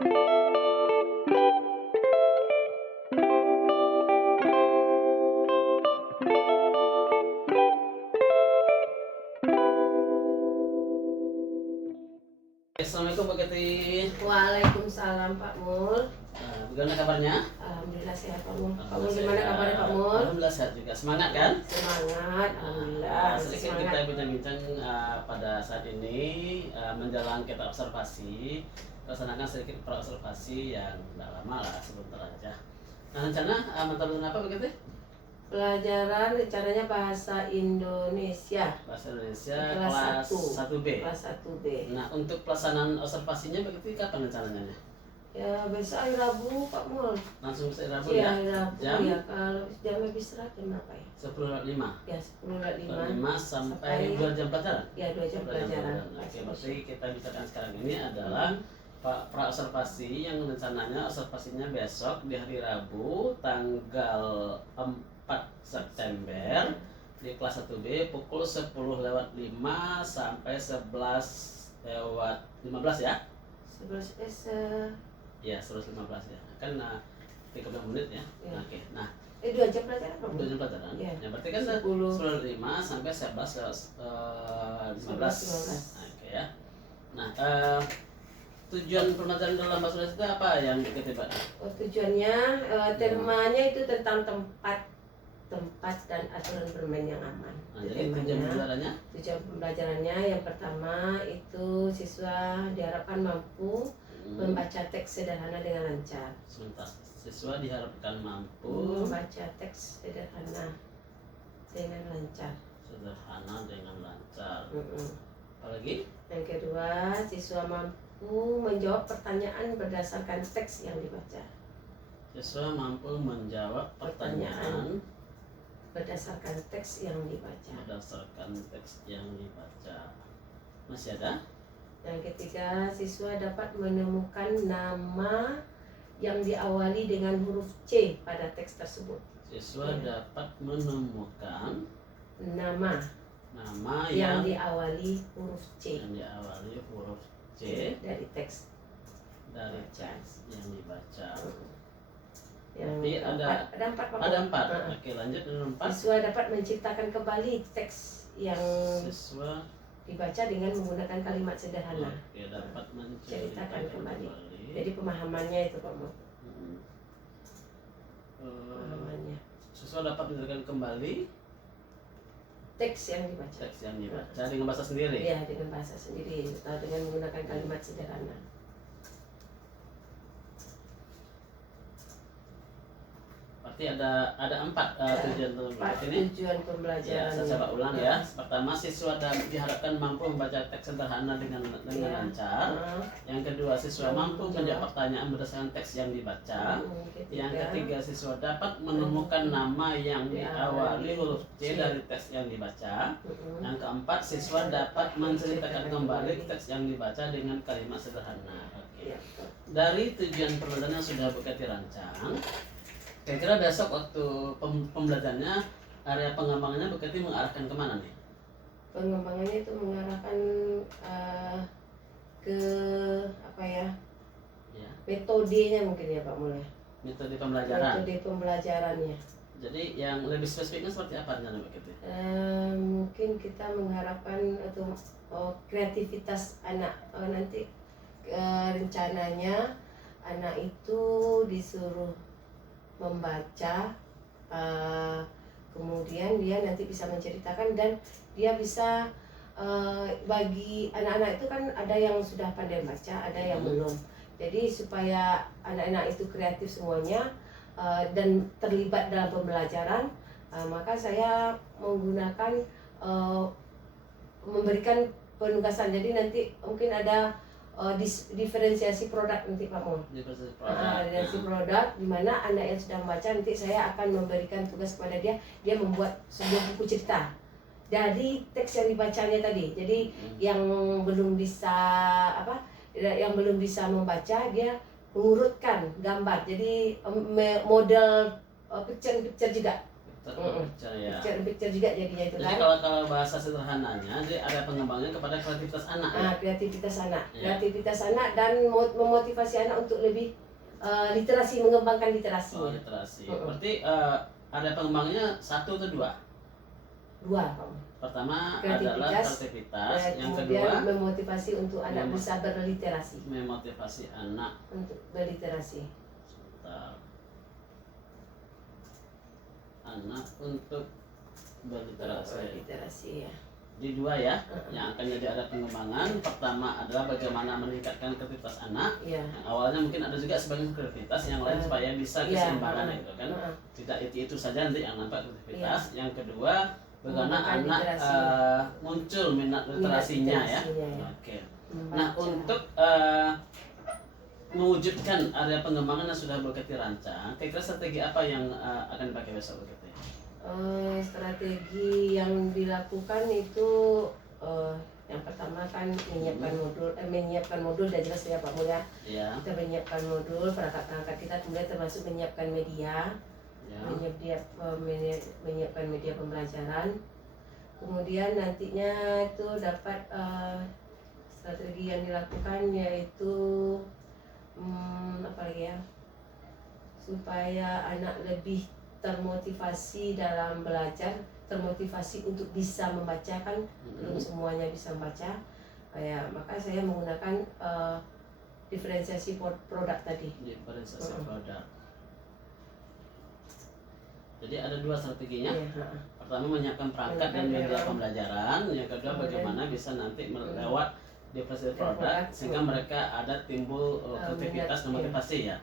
Assalamualaikum Mbak Keti. Waalaikumsalam Pak Mul. Bagaimana kabarnya? Alhamdulillah sehat Pak Mul. Pak Mul gimana kabarnya Pak Mul? Alhamdulillah sehat juga. Semangat kan? Semangat, alhamdulillah. Sedikit kita bincang-bincang pada saat ini menjelang kita observasi. Laksanakan sedikit observasi yang tidak lama lah, sebentar aja. Nah, rencana mata pelajaran apa Mbak Keti? Pelajaran rencananya bahasa Indonesia. Bahasa Indonesia Kelas kelas 1B. Kelas 1B. Nah, untuk pelaksanaan observasinya Mbak Keti kapan rencananya? Ya besok hari Rabu Pak Mul. Langsung besok Rabu Iya, ya? hari Rabu Jam? ya. Kalau jam habis istirahat jam berapa ya? 10.05. Ya 10.05. 5 sampai 2 jam pelajaran? Ya 2 jam pelajaran. Oke, berarti kita bicarakan sekarang ini adalah pra-observasi yang rencananya observasinya besok di hari Rabu tanggal 4 September di kelas 1B pukul 10.05 sampai 11.15 ya? 11 Ya, 11.15 ya. Kan 30 menit ya. Ya. Oke. Nah, 2 jam pelajaran Pak 2 Mul. jam pelajaran. Ya. Ya, berarti kan 10. 10.05 sampai 11.15. 11.15. Oke ya. Nah, tujuan pembelajaran dalam bahasa Indonesia itu apa yang diketiba? Tujuannya temanya itu tentang tempat dan aturan bermain yang aman. Nah, Itu jadi tujuan temanya. pembelajarannya Tujuan pembelajarannya yang pertama itu siswa diharapkan mampu membaca teks sederhana dengan lancar. sebentar. Siswa diharapkan mampu Membaca teks sederhana dengan lancar. sederhana dengan lancar. Mm-mm. Apalagi? Yang kedua, siswa mampu menjawab pertanyaan berdasarkan teks yang dibaca. Siswa mampu menjawab pertanyaan Berdasarkan teks yang dibaca. berdasarkan teks yang dibaca. Masih ada? Yang ketiga, siswa dapat menemukan nama yang diawali dengan huruf C pada teks tersebut. Siswa dapat menemukan Nama yang yang diawali huruf C diawali huruf C dari teks. dari teks yang dibaca. Yang Jadi ada empat Pak. Ada 4. Heeh. Oke, lanjut dengan 4. Siswa dapat menciptakan kembali teks yang Siswa dibaca dengan menggunakan kalimat sederhana. Oke, dapat Ceritakan menceritakan kembali. kembali. Jadi pemahamannya itu Pak Mo. Pemahamannya. Siswa dapat menceritakan kembali Teks yang dibaca. teks yang dibaca dengan bahasa sendiri. Iya, dengan bahasa sendiri atau dengan menggunakan kalimat sederhana. Berarti ada 4 tujuan Empat ini. tujuan Ya, pembelajaran. saya coba ulang ya. Pertama, siswa diharapkan mampu membaca teks sederhana dengan lancar. Yang kedua, siswa mampu menjawab pertanyaan berdasarkan teks yang dibaca. Yang ketiga, siswa dapat menemukan nama yang diawali huruf C dari teks yang dibaca. Yang keempat, siswa dapat menceritakan kembali teks yang dibaca dengan kalimat sederhana. Oke. Dari tujuan pembelajaran yang sudah Buketi rancang, kira-kira besok waktu pembelajarannya area pengembangannya Buketi mengarahkan kemana nih? Pengembangannya itu mengarahkan ke apa ya? Metodenya mungkin ya Pak Mulai. Metode pembelajaran. Metode pembelajarannya. Jadi yang lebih spesifiknya seperti apa rencana Buketi? Mungkin kita mengharapkan atau kreativitas anak. Nanti rencananya anak itu disuruh membaca, kemudian dia nanti bisa menceritakan dan dia bisa bagi anak-anak itu kan ada yang sudah pandai baca, ada yang belum. Jadi supaya anak-anak itu kreatif semuanya dan terlibat dalam pembelajaran, maka saya menggunakan memberikan penugasan. Jadi nanti mungkin ada diferensiasi produk nanti Pak Mon. Diferensiasi produk di mana anak yang sudah membaca nanti saya akan memberikan tugas kepada dia membuat sebuah buku cerita dari teks yang dibacanya tadi. Jadi yang belum bisa yang belum bisa membaca dia mengurutkan gambar. Jadi model picture juga. Picture ya. Picture juga jadinya itu Jadi kan. kalau bahasa sederhananya, jadi ada pengembangan kepada kreativitas anak. Kreativitas anak, Ya. kreativitas anak dan memotivasi anak untuk lebih literasi, mengembangkan literasi. Oh, literasi. Berarti ada pengembangannya 1 atau 2? 2, Pak. Pertama adalah kreativitas, yang kemudian kedua memotivasi untuk anak bisa berliterasi. Memotivasi anak untuk berliterasi. Anak untuk berliterasi ya. Jadi 2 ya, yang akan jadi ada pengembangan. Pertama adalah bagaimana meningkatkan kreativitas anak. Yang awalnya mungkin ada juga sebagian kreativitas yang lain supaya bisa keseimbangan itu kan. Tidak itu saja nanti yang nampak kreativitas. Yang kedua, bagaimana anak muncul minat literasinya ya. Oke. Nah, untuk mewujudkan area pengembangan yang sudah Buketi rancang, kira-kira strategi apa yang akan dipakai besok Buketi? Strategi yang dilakukan itu yang pertama kan menyiapkan modul udah jelas ya Pak Mulya. Ya. Kita menyiapkan modul perangkat-perangkat kita, kemudian termasuk menyiapkan media, menyiapkan media pembelajaran. Kemudian nantinya itu dapat strategi yang dilakukan yaitu apa lagi ya, supaya anak lebih termotivasi dalam belajar, termotivasi untuk bisa membaca kan, belum semuanya bisa membaca. Ya, maka saya menggunakan diferensiasi produk tadi. Diferensiasi produk. Jadi ada 2 strateginya. Pertama menyiapkan perangkat dan media pembelajaran. Yang kedua bagaimana bisa nanti melewat diferensiasi produk sehingga mereka ada timbul kreativitas dan motivasi ya.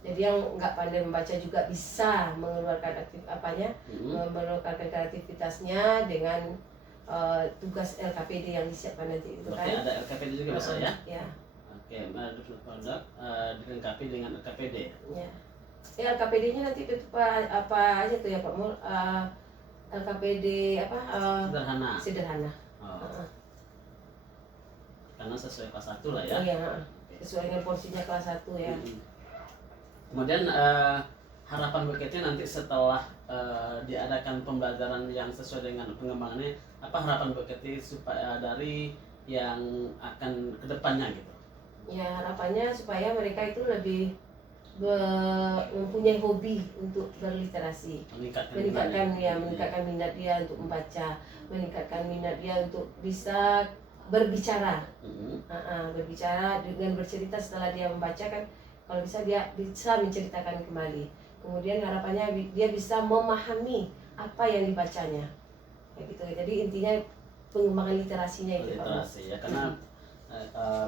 Jadi yang nggak pandai membaca juga bisa mengeluarkan mengeluarkan kreativitasnya dengan tugas LKPD yang disiapkan nanti itu kan. Berarti ada LKPD juga bisa ya? Ya. Oke, produk dilengkapi dengan LKPD. Ya. LKPD-nya nanti itu apa aja tuh ya Pak Mul? LKPD apa? Sederhana. Oh. Karena sesuai kelas 1 lah ya. Iya, sesuai dengan porsinya kelas 1 ya. Kemudian harapan Buketi nanti setelah diadakan pembelajaran yang sesuai dengan pengembangannya, apa harapan Buketi supaya dari yang akan kedepannya gitu? Ya, harapannya supaya mereka itu lebih mempunyai hobi untuk berliterasi, meningkatkan minat dia untuk membaca, meningkatkan minat dia untuk bisa berbicara, berbicara dengan bercerita setelah dia membaca kan. Kalau bisa dia bisa menceritakan kembali. Kemudian harapannya dia bisa memahami apa yang dibacanya. Kayak gitu. Jadi intinya pengembangan literasinya itu. Literasi ya, karena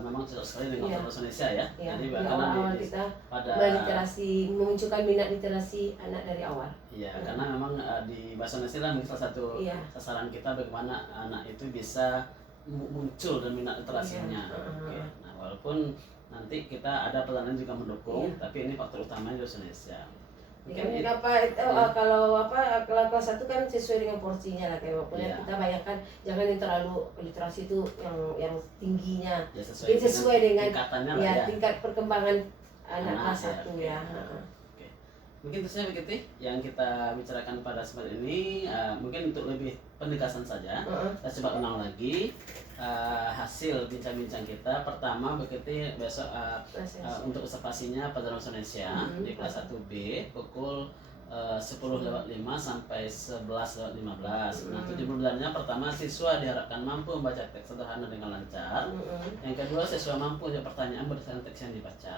memang cocok sekali dengan bahasa Indonesia ya. Jadi awal kita pada literasi, memunculkan minat literasi anak dari awal. Iya, karena memang di bahasa Indonesia lah salah satu sasaran kita bagaimana anak itu bisa muncul dan minat literasinya. Oke. Nah, walaupun nanti kita ada pelajaran juga mendukung, tapi ini faktor utamanya bahasa Indonesia. Mungkin kalau kelas 1 kan sesuai dengan porsinya lah kayak kita bayangkan jangan yang terlalu literasi itu yang tingginya, sesuai dengan tingkat perkembangan anak kelas 1 ya. Mungkin itu saja begitu yang kita bicarakan pada kesempatan ini. Mungkin untuk lebih penegasan saja, kita coba ulang lagi hasil bincang-bincang kita. Pertama begitu besok untuk observasinya pada bahasa Indonesia di kelas 1B pukul 10:05 sampai 11:15. Nah, 7 bulannya pertama siswa diharapkan mampu membaca teks sederhana dengan lancar. Yang kedua siswa mampu menjawab pertanyaan berdasarkan teks yang dibaca.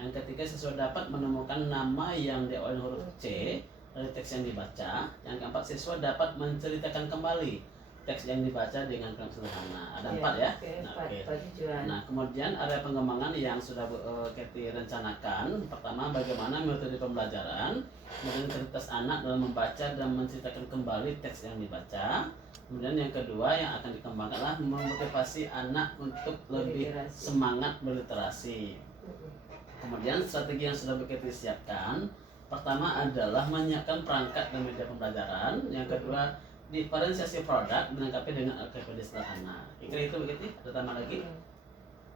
Yang ketiga siswa dapat menemukan nama yang diawali huruf C dari teks yang dibaca. Yang keempat siswa dapat menceritakan kembali teks yang dibaca dengan kalimat sederhana. Ada 4 ya. Nah, kemudian area pengembangan yang sudah Keti rencanakan. Pertama, bagaimana metode pembelajaran, kemudian kreativitas anak dalam membaca dan menceritakan kembali teks yang dibaca. Kemudian yang kedua yang akan dikembangkan adalah memotivasi anak untuk lebih semangat berliterasi. Kemudian strategi yang sudah Keti siapkan, pertama adalah menyiapkan perangkat dan media pembelajaran. Yang kedua diferensiasi produk dilengkapi dengan LKPD sederhana. Kira itu begitu? Ada tambah lagi?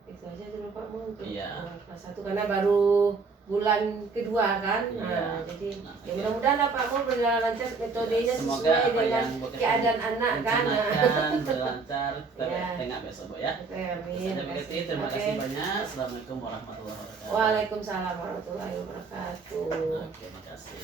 Itu aja dulu Pak Mu untuk kelas 1 karena baru bulan kedua kan. Iya. Jadi Nah, ya mudah-mudahan lah Pak Mo berjalan lancar metodenya Semoga sesuai apa dengan yang Bu Kety keadaan anak kan. rencanakan berlancar. Kita Ya. tengok besok Bu ya. Oke, amin. Saya Bu Kety, terima Oke. kasih banyak. Assalamualaikum warahmatullahi wabarakatuh. Waalaikumsalam warahmatullahi wabarakatuh. Oke, makasih.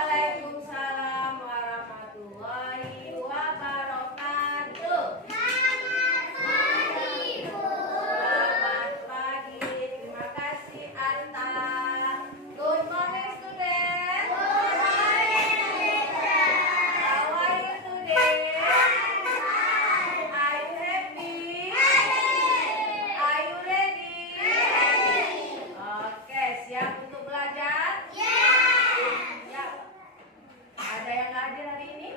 Waalaikumsalam warahmatullahi wabarakatuh. Selamat pagi, terima kasih Anta. Good morning student. Good morning. How are you today? Are you happy? Are you ready? Oke, siap untuk belajar? Siap. Ada yang nggak hadir hari ini?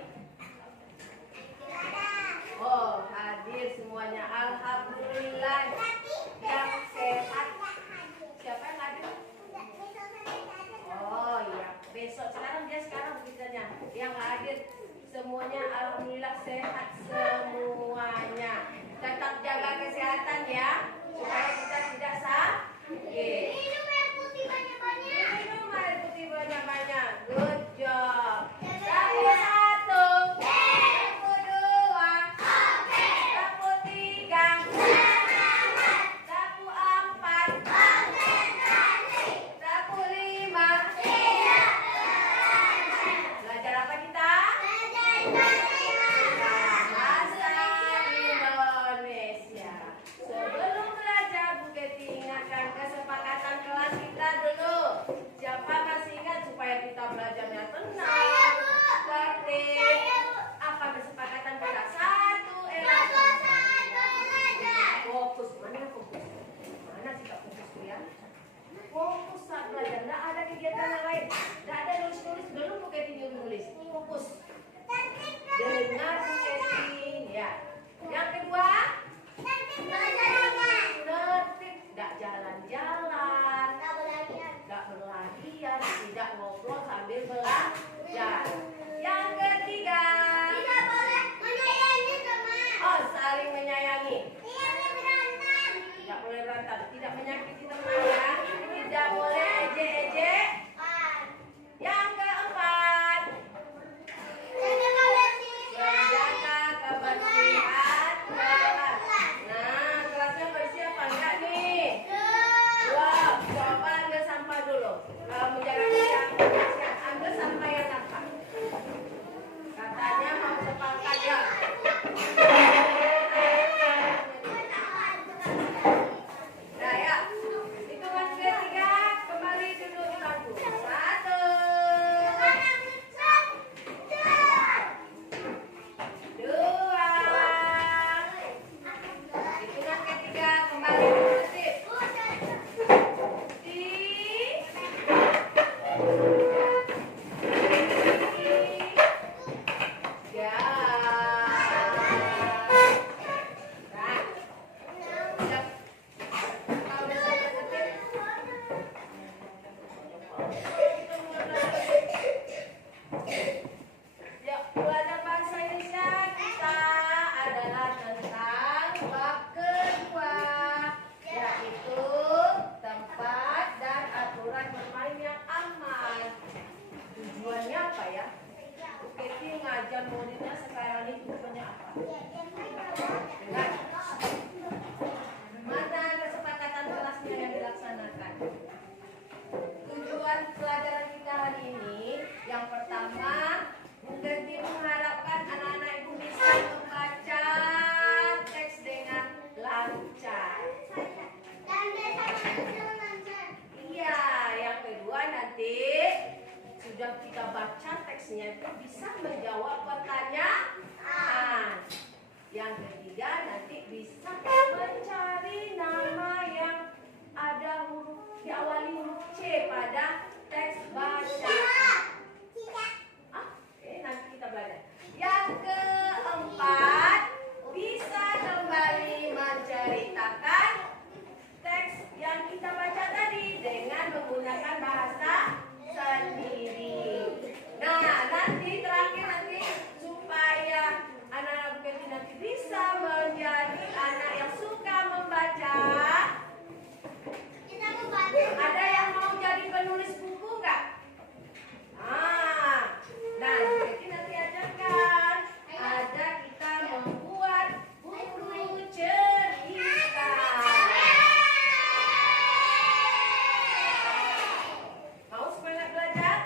Oh, hadir semuanya. Alhamdulillah. Yang sehat. Siapa yang hadir? Oh iya, besok sekarang beritanya. Yang hadir semuanya alhamdulillah sehat semuanya. Tetap jaga kesehatan ya, supaya kita tidak sakit. Minum air putih banyak-banyak. Good job. Sapu satu. Sapu dua. Sapu tiga. Sapu empat. Sapu lima. Belajar apa kita? Bahasa Indonesia. Sebelum belajar, Bu Kety ingatkan kesepakatan kelas kita dulu. Siapa masih ingat supaya kita belajarnya tenang, tertib? Apa kesepakatan kita? Satu, fokus. Mana fokus? Mana sikap fokusku ya? Fokus saat belajar. Tidak ada kegiatan yang lain. Tidak ada nulis-nulis. Belum Bu Kety nulis. Fokus. Dengar Bu Kety. Ya. Yang kedua, tertib. Tidak jalan-jalan. Tidak berlarian. Tidak ngobrol sambil belajar. Yang ketiga, oh, saling menyayangi. Tidak boleh berantem. Tidak menyakiti teman ya. Tidak boleh ejek-ejek. Yang keempat, menjaga kebersihan kelas. Nah, kelasnya bersih apa enggak nih? Wah, coba ambil sampah dulu. Kalau menjaga kebersihan, ambil sampah yang nampak. Katanya mau sepakat ya. Nah ya, hitungan ketiga, kembali duduk di bangku. Satu, dua, hitungan ketiga, kembali duduk tertib. Ya. Nah, siap. Kalau udah selesai tertib, ya, belajar bahasa Indonesia kita adalah tentang bab kedua, yaitu tempat dan aturan bermain yang aman. Tujuannya apa ya? Bu Kety ngajar muridnya sekarang ini tujuannya apa? Dengar. Mana kesepakatan kelasnya yang dilaksanakan? Tujuan pelajaran kita hari ini, yang pertama, Bu Kety mengharapkan anak-anak ibu bisa bisa menjawab pertanyaan. Yang ketiga nanti bisa mencari nama yang ada huruf diawali huruf C pada teks bacaan. Nanti kita belajar. Yang keempat, bisa kembali menceritakan teks yang kita baca tadi dengan menggunakan bahasa sendiri. Nah, nanti terakhir nanti supaya anak-anak Buketi nanti bisa menjadi anak yang suka membaca. Ada yang mau jadi penulis buku nggak? Nah, jadi nanti ajarkan. Ada kita membuat buku cerita. Mau semangat belajar?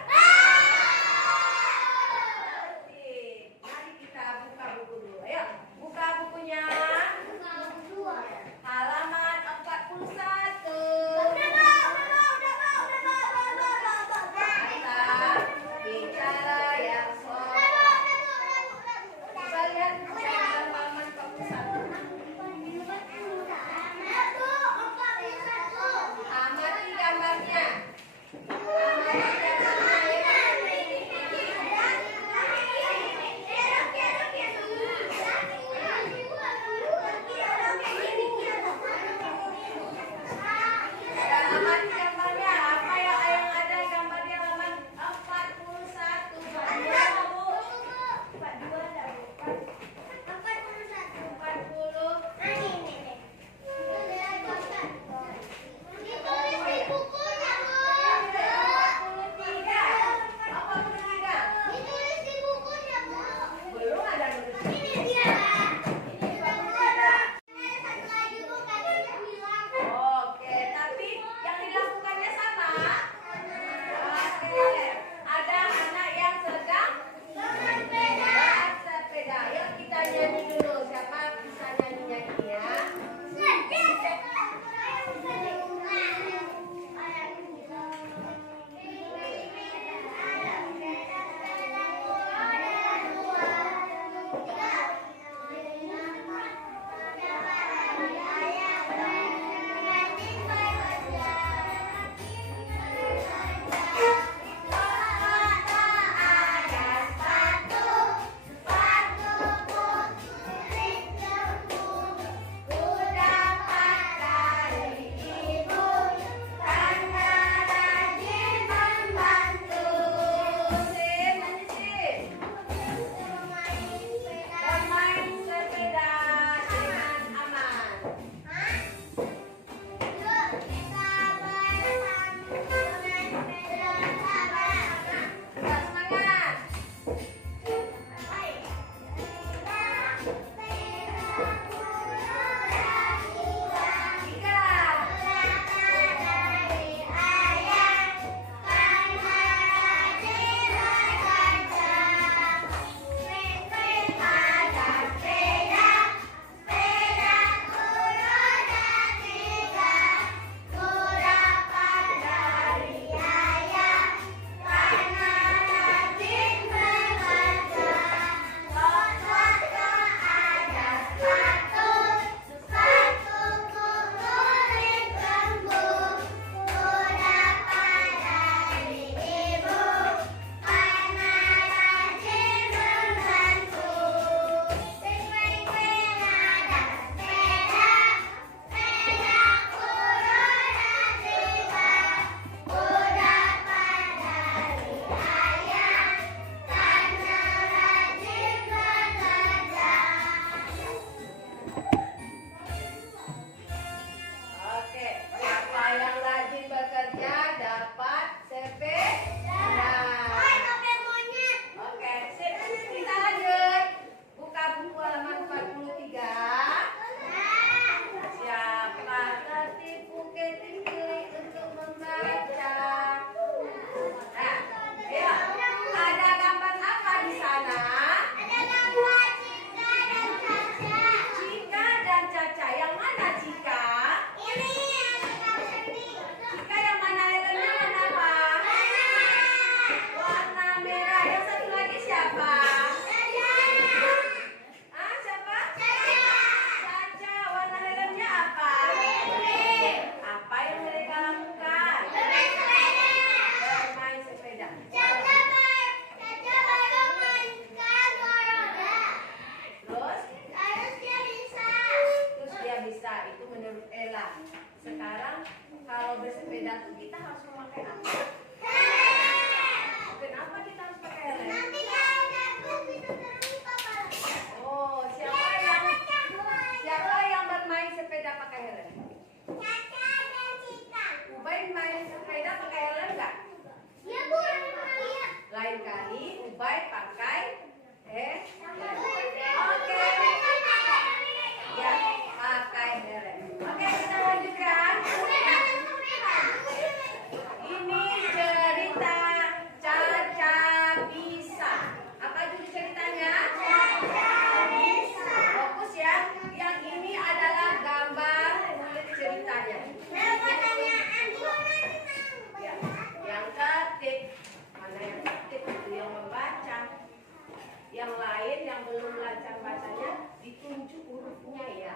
yang lain yang belum lancar bacanya ditunjuk hurufnya ya.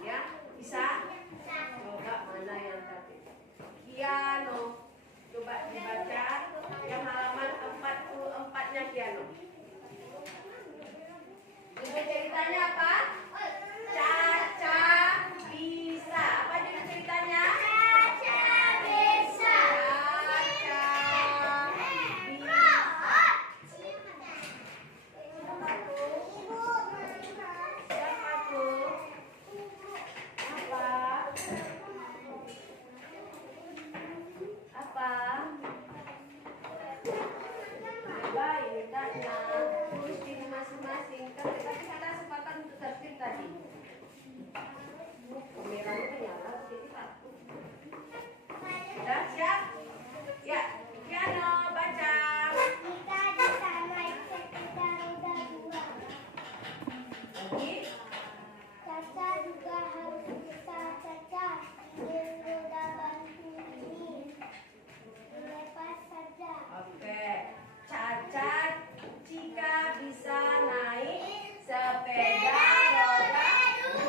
Ya, bisa? Coba mana yang tadi? Piano. Coba dibaca yang halaman 44-nya piano. Judul ceritanya apa? Caca bisa. Apa judul ceritanya? Caca bisa. Caca bisa. Siapa tuh? Siapa tuh? Apa? Apa? Coba ini tanya. Tulis di masing-masing. Kan kita kesempatan untuk tertib tadi. Kameranya menyala, jadi takut. Sudah siap? Ya, piano baca. Kita bisa naik sepeda roda 2. Lagi. Caca juga harus bisa caca di roda bantu ini. Dilepas saja. Oke. Caca jika bisa naik sepeda roda 2.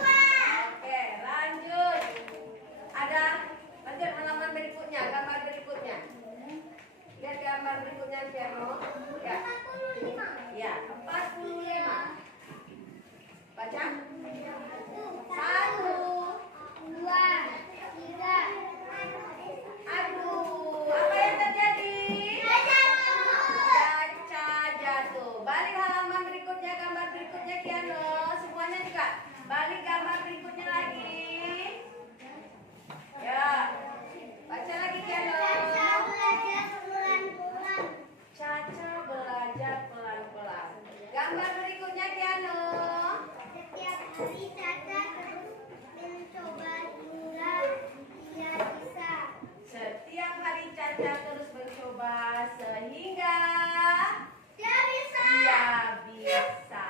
Oke, lanjut. Ada lanjut halaman berikutnya, gambar berikutnya. Lihat gambar berikutnya piano. Ya. 45. Ya, 45. Baca. 1. 2, 3. Aduh, apa yang terjadi? Caca jatuh. Balik halaman berikutnya, gambar berikutnya piano. Semuanya juga. Balik gambar berikutnya lagi. Ya. Baca lagi piano. Caca belajar pelan-pelan. Caca belajar pelan-pelan. Gambar berikutnya piano. Setiap hari Caca terus mencoba hingga dia bisa. Setiap hari Caca terus mencoba sehingga Dia bisa. dia bisa.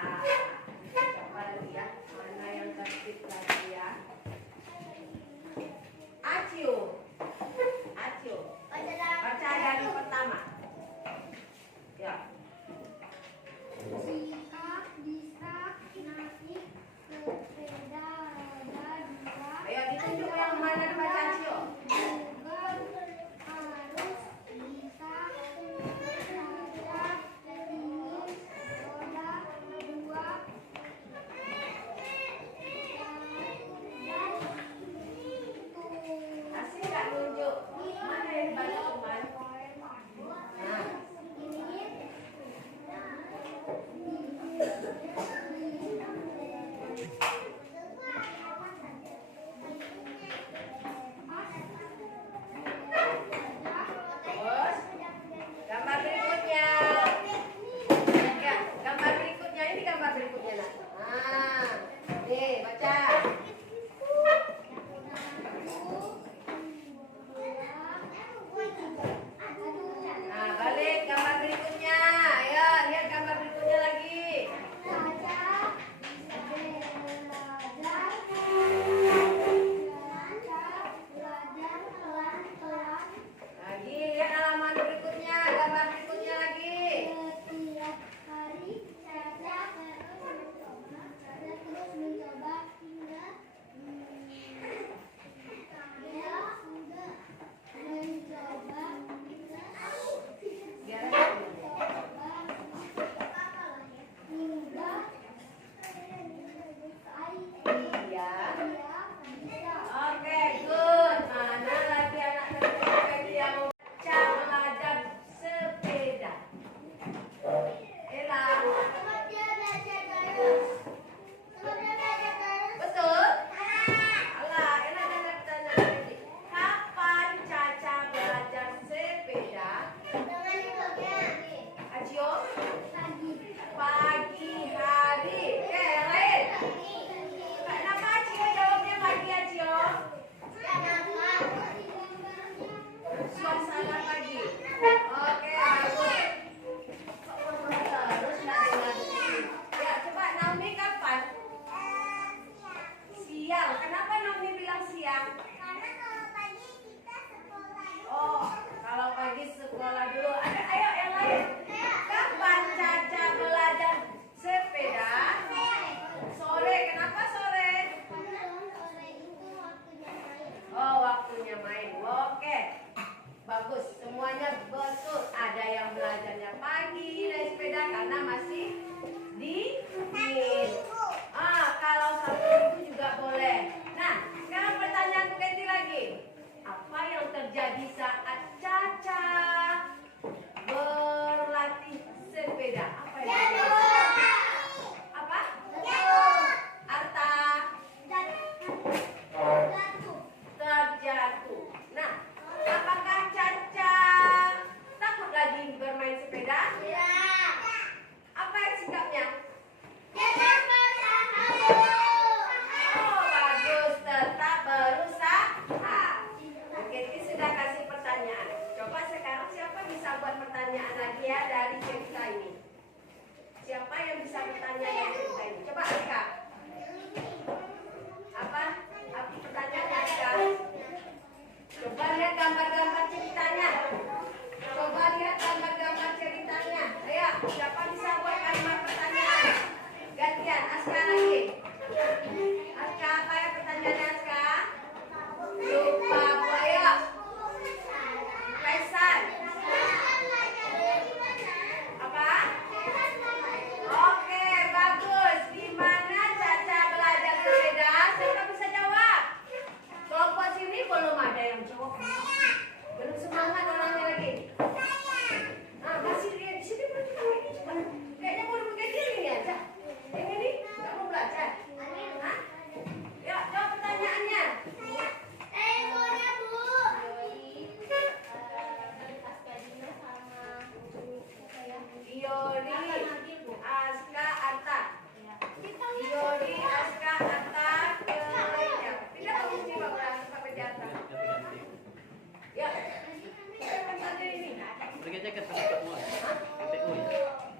Coba lagi ya, mana yang tertib lagi ya.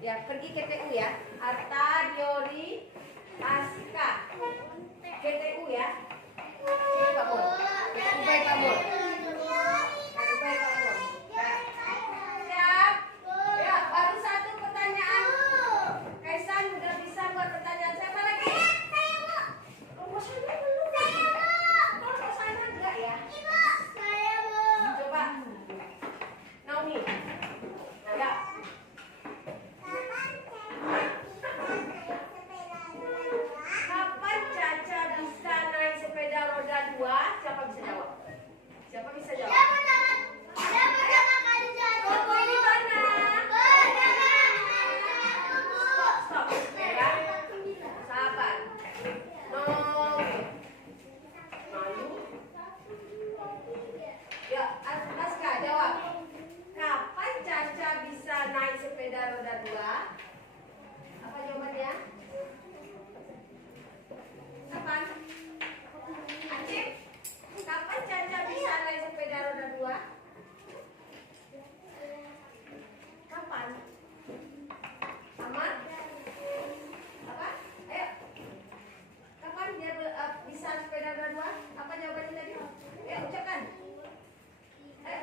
Ya, pergi ke TU ya. Arta Diori Asika. KTU ya. Kamu. Ubay kamu. Ubay kamu. Siap. Ya, baru satu pertanyaan. Kaisan udah bisa buat pertanyaan. Siapa lagi? Saya mau. Oh, saya belum. Kalau saya enggak ya. Ibu, saya mau. Coba. Naomi. Ya. Kapan Caca bisa naik sepeda roda 2? Siapa bisa jawab? Siapa bisa jawab? Tunggu di mana? Stop. Ya. Sabar. No. Malu. Ya, Aska jawab. Kapan Caca bisa naik sepeda roda 2? Apa jawabannya? Kapan? Acik? Kapan Caca bisa naik sepeda roda 2? Kapan? Aman? Apa? Ayo. Kapan dia bisa sepeda roda 2? Apa jawabannya tadi? Ayo ucapkan. Ayo.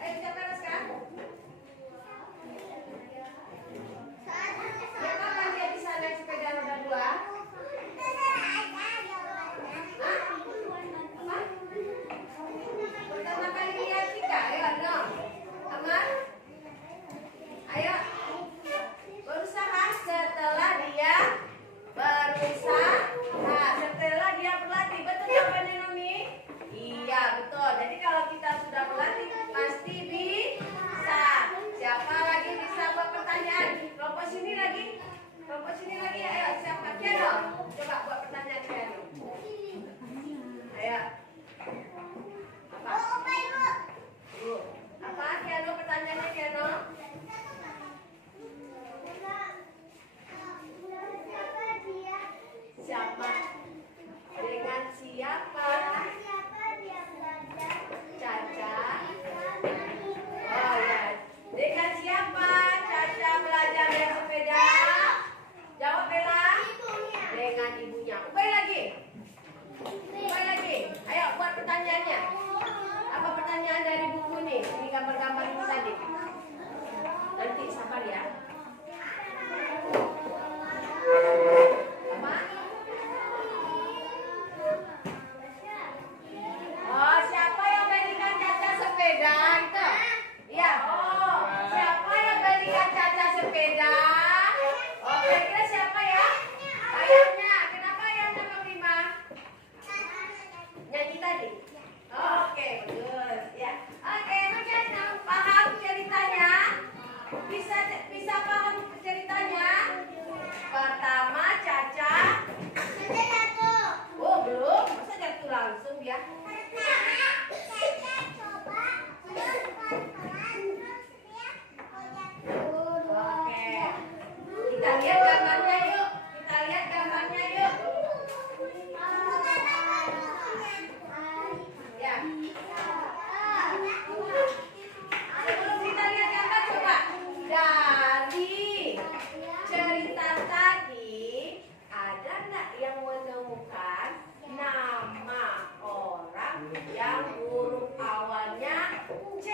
Ayo ucapkan sekarang. Ya, kapan dia bisa naik sepeda roda 2? Pertama kali lihat Tika, ayo no. Aman? Ayo. Berusaha setelah dia berlatih. Betul jawabannya Nomi? Iya, betul. Jadi kalau kita sudah berlatih pasti bisa. Siapa lagi bisa buat pertanyaan? Kelompok sini lagi. Ayo siapa? Kiano. Coba buat pertanyaan Kiano. Ayo. Apa Kiano pertanyaannya Kiano? Siapa? Dengan siapa? Caca. Oh ya. Dengan siapa Caca belajar naik sepeda? Jawab Bella. Dengan ibunya. Ubay lagi. Ayo buat pertanyaannya. Apa pertanyaan dari buku nih? Ini gambar-gambar itu tadi. Nanti sabar ya. Apa? Oh, siapa yang belikan Caca sepeda itu? Iya. Oh, siapa yang belikan Caca sepeda? Oh, kira-kira siapa ya? Ayahnya. Kenapa ayahnya Bang Rima? Nyanyi tadi. Oke, bagus. Ya. Oke, paham ceritanya? Bisa paham ceritanya? Pertama Caca. Oh, belum. Masa jatuh langsung ya? Oke. Kita lihat gambarnya yuk. Ya. Sebelum kita lihat gambar, coba dari cerita tadi ada nggak yang menemukan nama orang yang huruf awalnya C?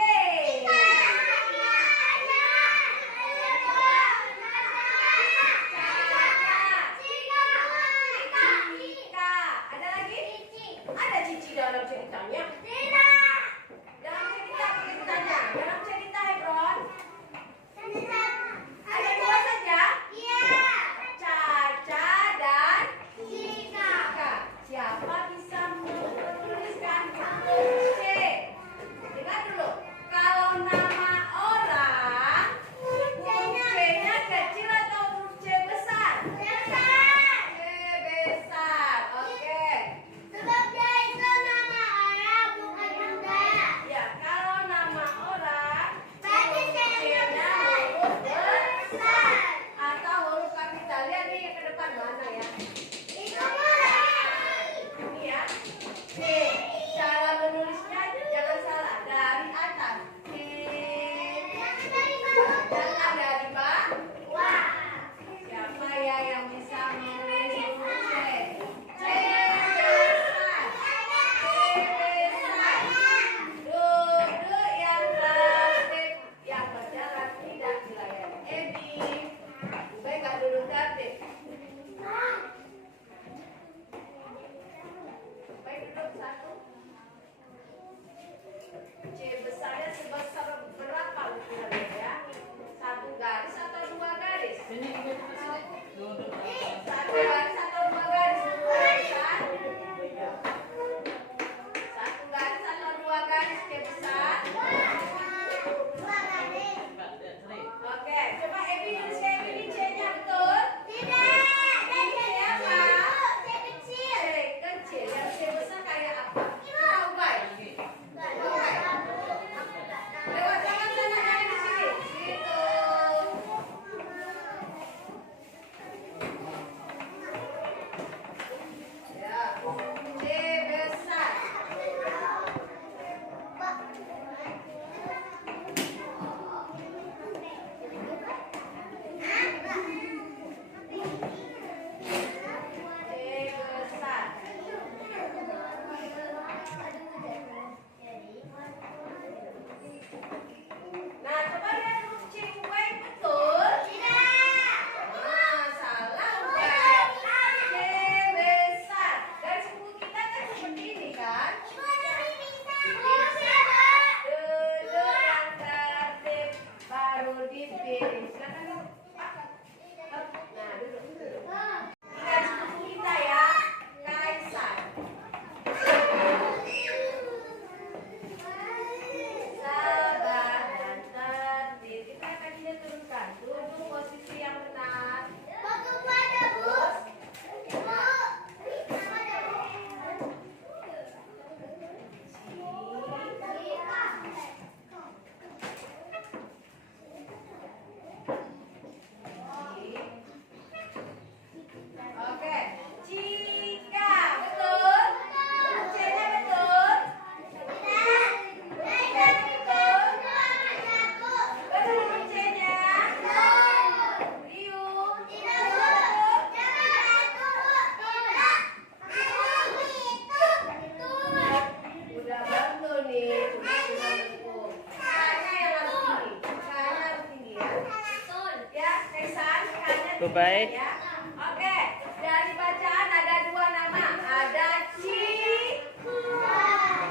Goodbye. Ya. Oke, dari bacaan ada dua nama. Ada Ci,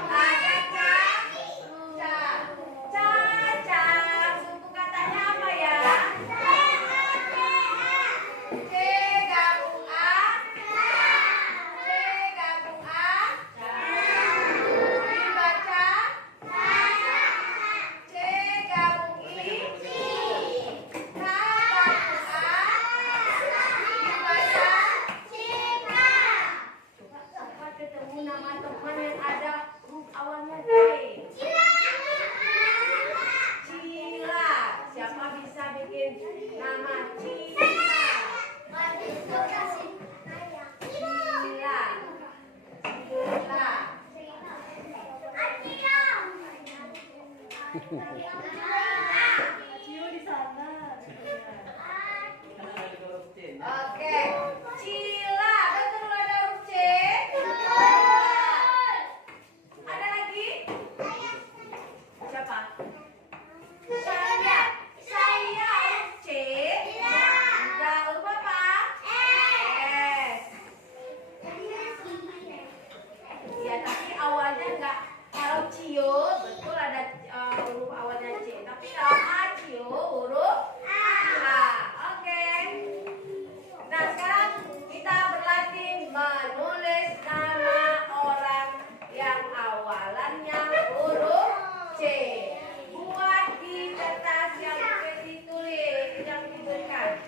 ada Caca. Suku katanya apa ya? C gabung A. C gabung A. Dibaca. C gabung I. K gabung A. Coba ketemu nama teman yang ada huruf awalnya C. Cila. Siapa bisa bikin nama Cila? Cila. Oke, Cila. Betul ada huruf C. Ada lagi? Siapa? Saya huruf C. Enggak, huruf apa? S. Ya, tapi awalnya enggak. Kalau Cio, betul ada huruf awalnya C. Tapi kalau Acio, huruf A. Oke. Nah, sekarang kita berlatih menulis nama orang yang awalannya huruf C. Buat di kertas yang ditulis, yang diberikan.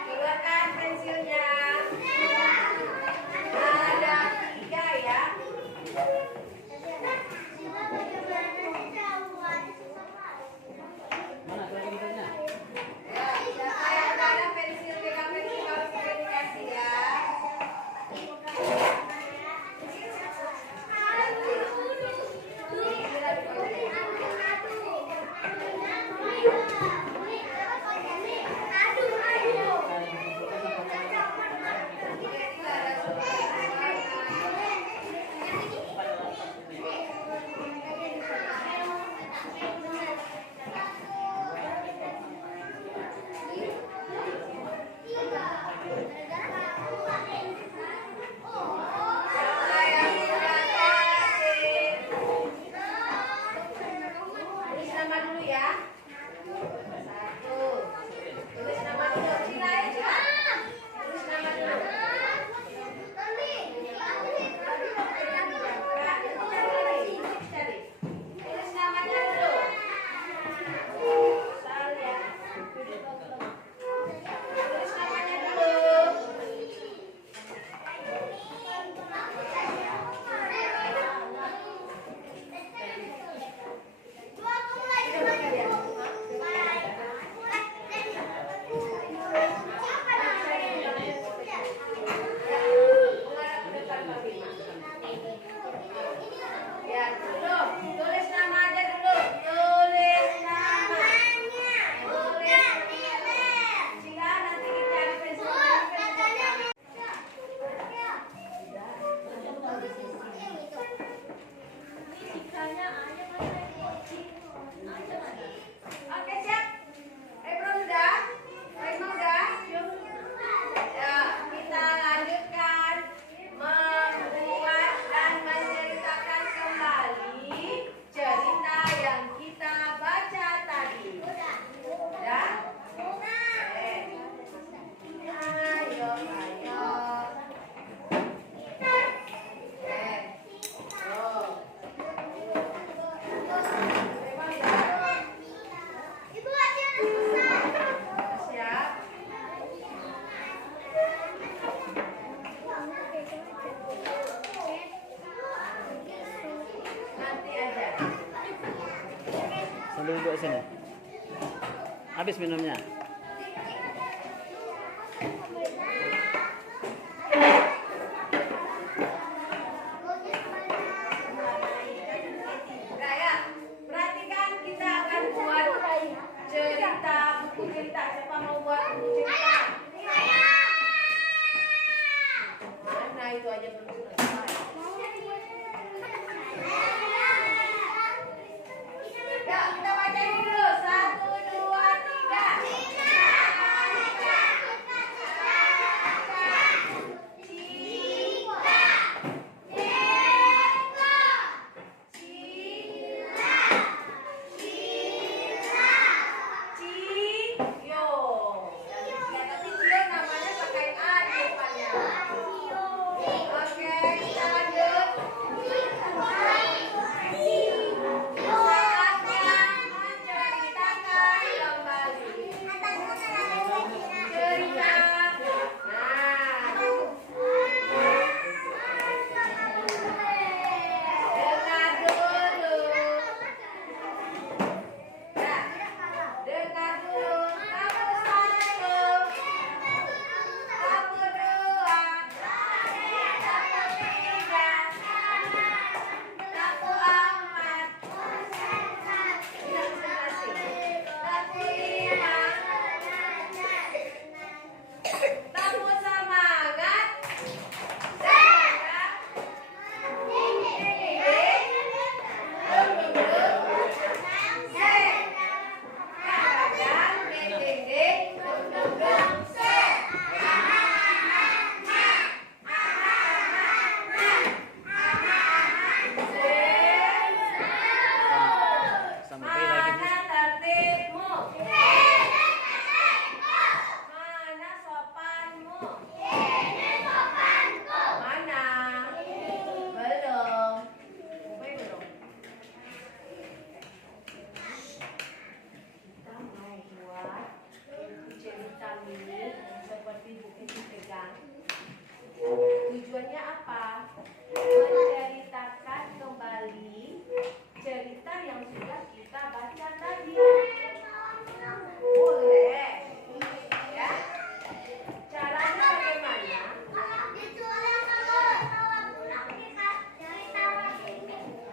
Keluarkan pensilnya. Ada 3 ya. Mana pensilnya? Ya, saya ada pensil, pegang pensil harus komunikasi ya. Tulis nama dulu ya. 1. Tulis nama dulu. Cila ya, Cila. Tulis nama dulu. Cari. Tulis namanya dulu. Salah ya. Tulis namanya dulu. Ya, dulu. Tulis nama aja dulu. Tulis nama. Cila, nanti kita cari pensil. Oke, siap. Ebron udah? Raima udah? Ya, kita lanjutkan membuat dan menceritakan kembali cerita yang kita baca tadi. Ya? Oke. Ayo, ayo. Oke. Tuh. Siap. Nanti aja. Sambil duduk sini. Habis minumnya. Raya, perhatikan kita akan buat cerita, buku cerita. Siapa mau buat buku cerita? Mana itu aja belum selesai. Ya, kita baca ini dulu. 1, 2, 3. ini seperti buku dipegang. Tujuannya apa? Menceritakan kembali cerita yang sudah kita baca tadi. Boleh. Ya. Caranya bagaimana?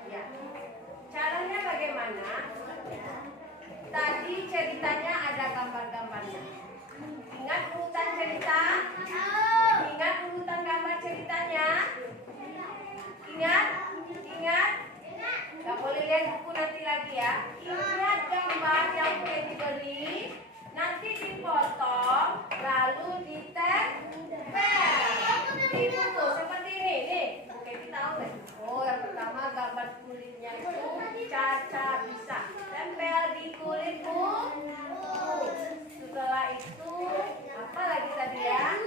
Ya. Caranya bagaimana? Tadi ceritanya ada gambar-gambarnya. Ingat urutan cerita? Ingat urutan gambar ceritanya? Ingat? Ingat? Gak boleh lihat buku nanti lagi ya. Ingat gambar yang sudah diberi, nanti dipotong, lalu ditempel di buku seperti ini. Nih, oke kita tahu deh. Oh, yang pertama gambar kulitnya itu Caca bisa tempel di kulit buku. Setelah itu apa lagi tadi ya?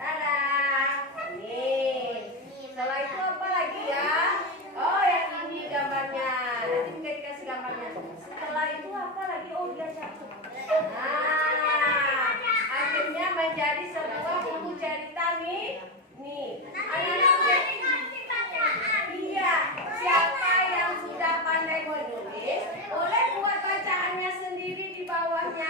Tada. Nih. Setelah itu apa lagi ya? Oh, yang ini gambarnya. Nanti juga dikasih gambarnya. Setelah itu apa lagi? Oh, dia jatuh. Nah, akhirnya menjadi sebuah buku cerita nih. Nih, anak-anak. Iya, siapa yang sudah pandai menulis, boleh buat bacaannya sendiri di bawahnya.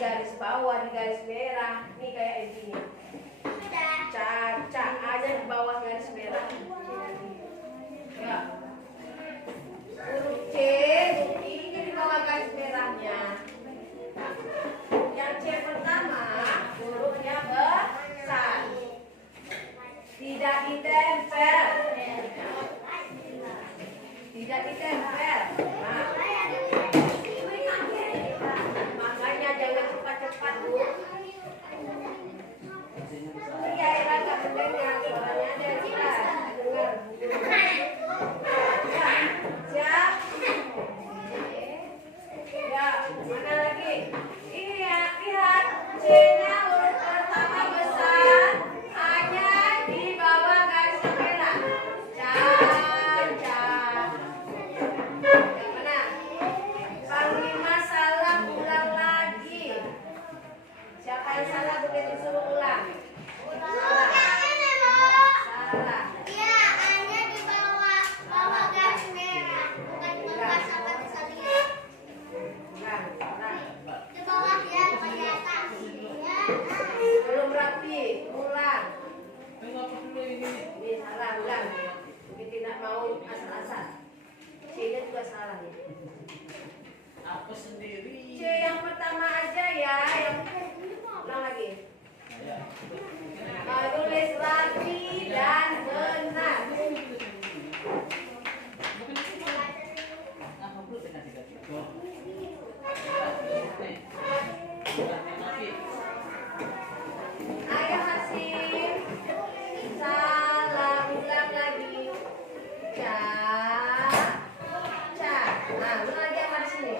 garis bawah, di garis merah. Ini kayak ini. Caca, A-nya di bawah garis merah. Ya. Huruf C, ini di bawah garis merahnya. Yang C pertama, hurufnya besar. Tidak ditempel. Tidak ditempel. Nah. Makanya jangan cepat-cepat, Bu. Iya, Era nggak mendengar suaranya ada jelas. Dengar. Ya, siap. Ya, mana lagi? Ini ya, lihat. C-nya huruf pertama besar, A-nya di bawah garis merah. Caca. Yang mana? Panglima salah, ulang lagi. Siapa yang salah boleh disuruh ulang. Salah. Salah. Iya, A-nya di bawah garis merah, bukan di bawah sama sekalian. Ulang, ulang. Di bawah ya, bukan di atas. Ya. Belum rapi, ulang. Tengok dulu ini. Ini salah, ulang. Mungkin tidak mau asal-asal. C-nya juga salah nih. Aku sendiri. C yang pertama aja ya, yang ulang lagi. Menulis rapi dan benar. Ayo Hasim. Salah, ulang lagi. Ca. Nah, ulang lagi yang di sini.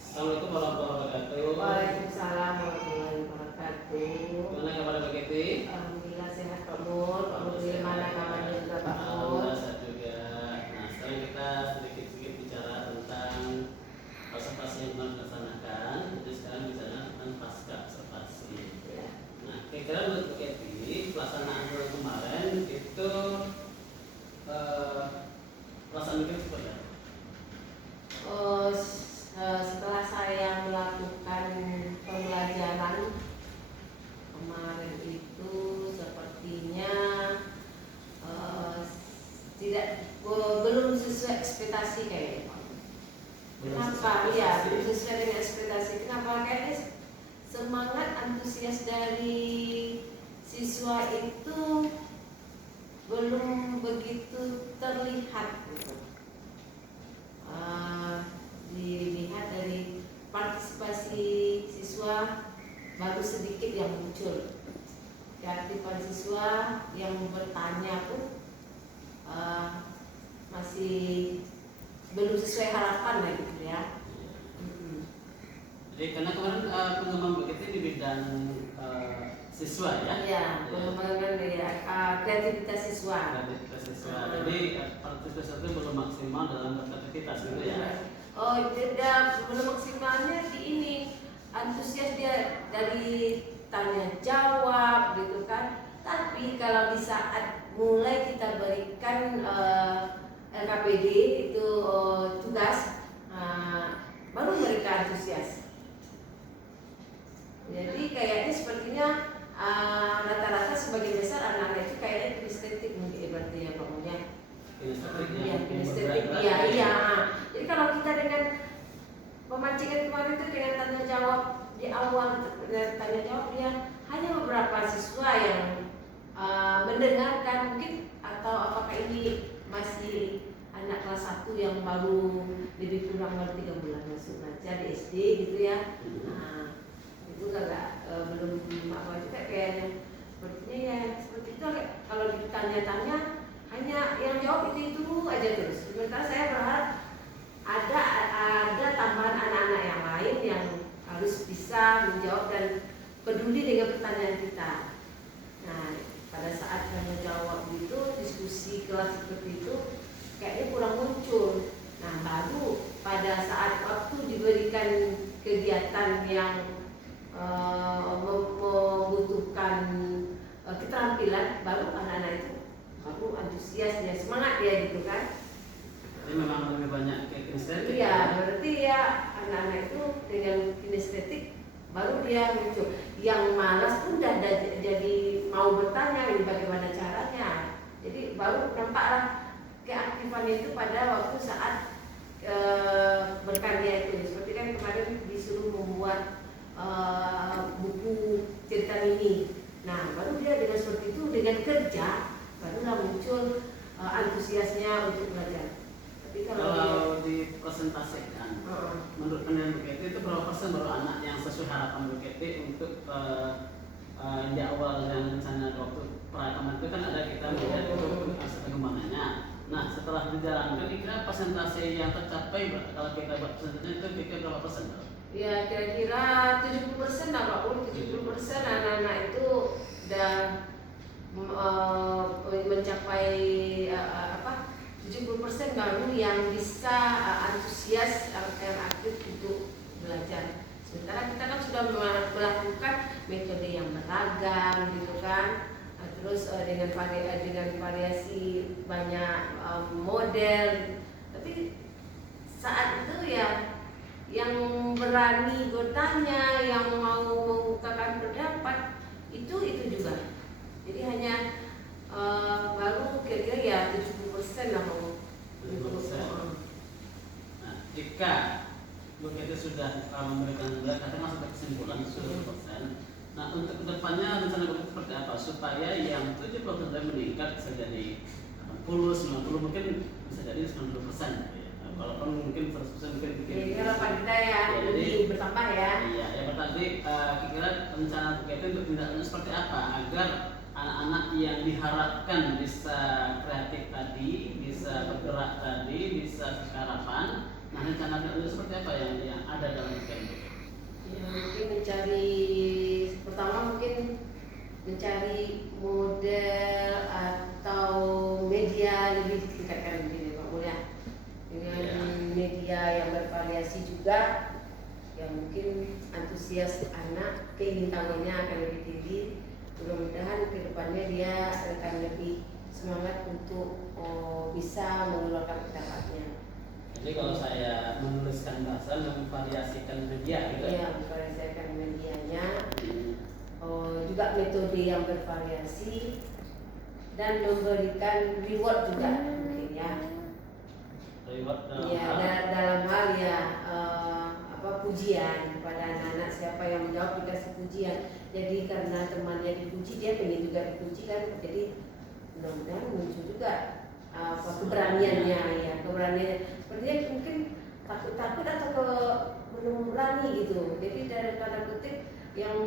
Assalamualaikum warahmatullahi wabarakatuh. Waalaikumsalam warahmatullahi wabarakatuh. Gimana kabar Mbak Keti? Alhamdulillah sehat Pak Nur. Pak Nur gimana kabarnya juga Pak Nur? Alhamdulillah sehat juga. Nah, sekarang kita sedikit bicara tentang observasi yang pernah dilaksanakan. Jadi sekarang bicara tentang pasca observasi. Nah, kira-kira menurut Mbak Keti, pelaksanaan bulan kemarin itu pelaksanaan itu seperti apa? Setelah saya melakukan pembelajaran kemarin itu sepertinya belum sesuai ekspektasi kayaknya Pak. Kenapa? Ya, belum sesuai dengan ekspektasi. Kenapa? Kayaknya semangat antusias dari siswa itu belum begitu terlihat gitu. Dilihat dari partisipasi siswa baru sedikit yang muncul. Keaktifan siswa yang bertanya pun masih belum sesuai harapan lah gitu ya. Jadi karena kemarin pengembangan begitu di bidang siswa ya. Iya, pengembangan ya kreativitas siswa. Kreativitas siswa. Jadi partisipasi itu belum maksimal dalam beraktivitas gitu ya. Oh, tidak belum maksimalnya di ini antusias dia dari tanya jawab gitu kan. Tapi kalau di saat mulai kita berikan LKPD itu tugas, baru mereka antusias. Jadi kayaknya sepertinya rata-rata sebagian besar anak-anak itu kayaknya kinestetik mungkin berarti ya Pak Munya. Iya, kinestetik. Iya. Jadi kalau kita dengan pemancingan kemarin itu dengan tanya jawab di awal tanya jawab dia hanya beberapa siswa yang mendengarkan mungkin atau apakah ini masih anak kelas 1 yang baru lebih kurang baru 3 bulan masuk belajar di SD gitu ya. Nah, itu agak belum apa juga kayaknya sepertinya ya seperti itu kalau ditanya-tanya hanya yang jawab itu aja terus. Sementara saya berharap ada tambahan anak-anak yang lain yang harus bisa menjawab dan peduli dengan pertanyaan kita. Nah, pada saat tanya jawab itu diskusi kelas seperti itu kayaknya kurang muncul. Nah, baru pada saat waktu diberikan kegiatan yang membutuhkan keterampilan, baru anak-anak itu baru antusias dia, semangat dia gitu kan. Jadi memang lebih banyak ke kinestetik. Iya, berarti ya anak-anak itu dengan kinestetik baru dia muncul. Yang malas pun udah jadi mau bertanya ini bagaimana caranya. Jadi baru nampaklah keaktifannya itu pada waktu saat berkarya itu. Seperti kan kemarin disuruh membuat buku cerita mini. Nah, baru dia dengan seperti itu dengan kerja barulah muncul antusiasnya untuk belajar. Tapi kalau dipresentasikan, menurut penilaian BKT itu berapa persen baru anak yang sesuai harapan BKT untuk di awal yang rencana waktu perakaman itu kan ada kita melihat itu perkembangannya. Nah, setelah dijalankan kira-kira persentase yang tercapai kalau kita buat persentase itu kira-kira berapa persen? Ya kira-kira 70% lah Pak Pur, 70% anak-anak itu udah mencapai 70% baru yang bisa antusias yang aktif untuk belajar. Sementara kita kan sudah melakukan metode yang beragam gitu kan, terus dengan variasi banyak model. Tapi saat itu ya yang berani bertanya, yang mau mengungkapkan pendapat itu juga. Jadi hanya baru kira-kira ya 70% lah mau. 70%. Nah, jika begitu sudah memberikan kata masuk ke kesimpulan 70%. Nah, untuk kedepannya rencana begitu seperti apa supaya yang 70% meningkat bisa jadi 80, 90 mungkin bisa jadi 90%. Walaupun mungkin 100% mungkin Jadi harapan kita ya lebih bertambah ya. Iya, yang berarti kira-kira rencana BKT untuk tindakan seperti apa agar anak-anak yang diharapkan bisa kreatif tadi, bisa bergerak tadi, bisa harapan. Nah, rencana itu seperti apa yang ada dalam BKT? Ya, mungkin pertama mungkin mencari model atau media lebih ditingkatkan di Pak Mulya. Dengan media yang bervariasi juga, yang mungkin antusias anak keingin tahunya akan lebih tinggi. Mudah-mudahan kedepannya dia akan lebih semangat untuk bisa mengeluarkan pendapatnya. Jadi kalau saya menuliskan bahasa memvariasikan media gitu ya? Memvariasikan medianya, juga metode yang bervariasi dan memberikan reward juga mungkin ya. Dalam hal ya pujian kepada anak-anak, siapa yang menjawab dikasih pujian. Jadi karena temannya dipuji, dia pengen juga dipuji kan. Jadi mudah-mudahan muncul juga keberaniannya ya, keberaniannya. Sepertinya mungkin takut-takut atau belum berani gitu. Jadi dari tanda kutip yang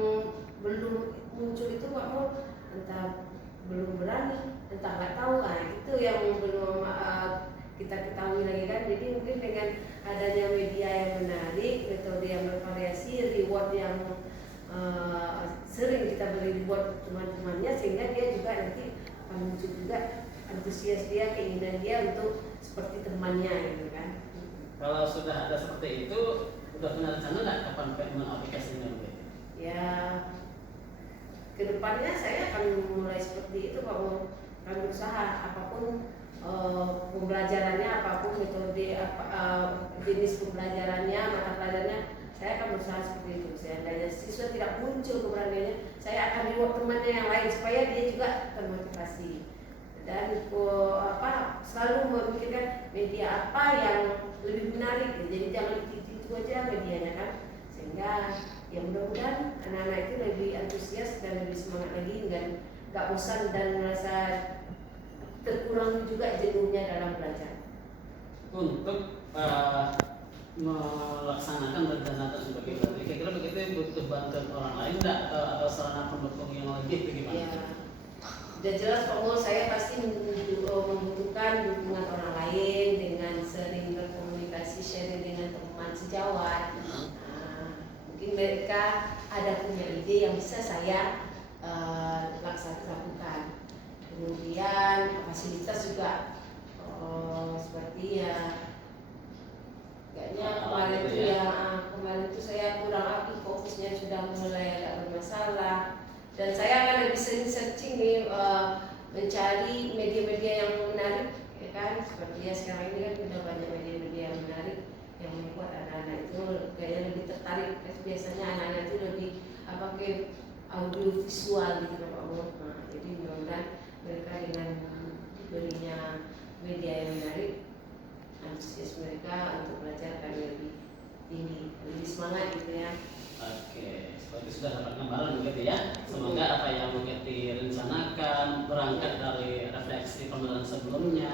belum muncul itu Pak Mo, entah belum berani, entah nggak tahu. Itu yang belum kita ketahui lagi kan. Jadi mungkin dengan adanya media yang menarik, metode yang bervariasi, reward yang sering kita beri reward teman-temannya, sehingga dia juga nanti akan muncul juga antusias dia, keinginan dia untuk seperti temannya gitu kan. Kalau sudah ada seperti itu, udah punya rencana nggak kapan mengaplikasinya? Ya kedepannya saya akan mulai seperti itu Pak Mo, akan berusaha apapun pembelajarannya, apapun metode jenis pembelajarannya, mata pelajarannya, saya akan berusaha seperti itu. Seandainya siswa tidak muncul keberaniannya, saya akan reward temannya yang lain supaya dia juga termotivasi. Dan selalu memikirkan media apa yang lebih menarik, jadi jangan itu aja medianya kan, sehingga ya mudah-mudahan anak-anak itu lebih antusias dan lebih semangat lagi dan gak bosan dan merasa terkurang juga jenuhnya dalam belajar. Untuk melaksanakan rencana tersebut, kira-kira begitu butuh bantuan orang lain nggak atau sarana pendukung yang lebih bagaimana? Ya, sudah jelas Pak Mo, saya pasti membutuhkan dukungan orang lain dengan sering berkomunikasi, sharing dengan teman sejawat. Mungkin mereka ada punya ide yang bisa saya lakukan. Kemudian fasilitas juga seperti ya kayaknya kemarin itu saya kurang aktif, fokusnya sudah mulai agak bermasalah, dan saya akan lebih sering searching nih, mencari media-media yang menarik sampaikan seperti ya sekarang ini kan sudah banyak media-media yang menarik yang membuat anak-anak itu kayaknya lebih tertarik. Biasanya anak-anak itu lebih apa ke audio visual gitu Pak Umur. Nah, jadi mudah-mudahan mereka dengan diberinya media yang menarik, antusias mereka untuk belajar akan lebih tinggi, lebih semangat gitu ya. Oke, seperti sudah dapat gambaran begitu ya. Semoga apa yang Buketi rencanakan berangkat dari refleksi pembelajaran sebelumnya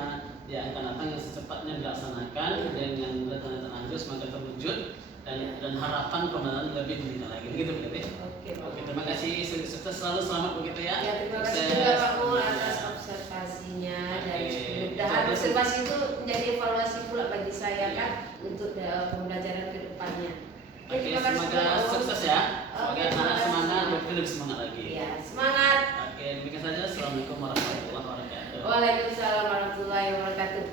yang akan datang yang secepatnya dilaksanakan dengan rencana lanjut semoga terwujud dan harapan pembelajaran lebih meningkat lagi begitu Buketi. Oke, terima kasih, sukses selalu, selamat begitu ya. Ya, terima kasih juga Pak Mul atas observasinya dan mudah-mudahan observasi itu menjadi evaluasi pula bagi saya kan untuk pembelajaran ke depannya. Oke, semoga sukses ya. Semoga anak semangat, Buketi lebih semangat lagi. Ya, semangat. Oke, demikian saja. Assalamualaikum warahmatullahi wabarakatuh. Waalaikumsalam warahmatullahi wabarakatuh.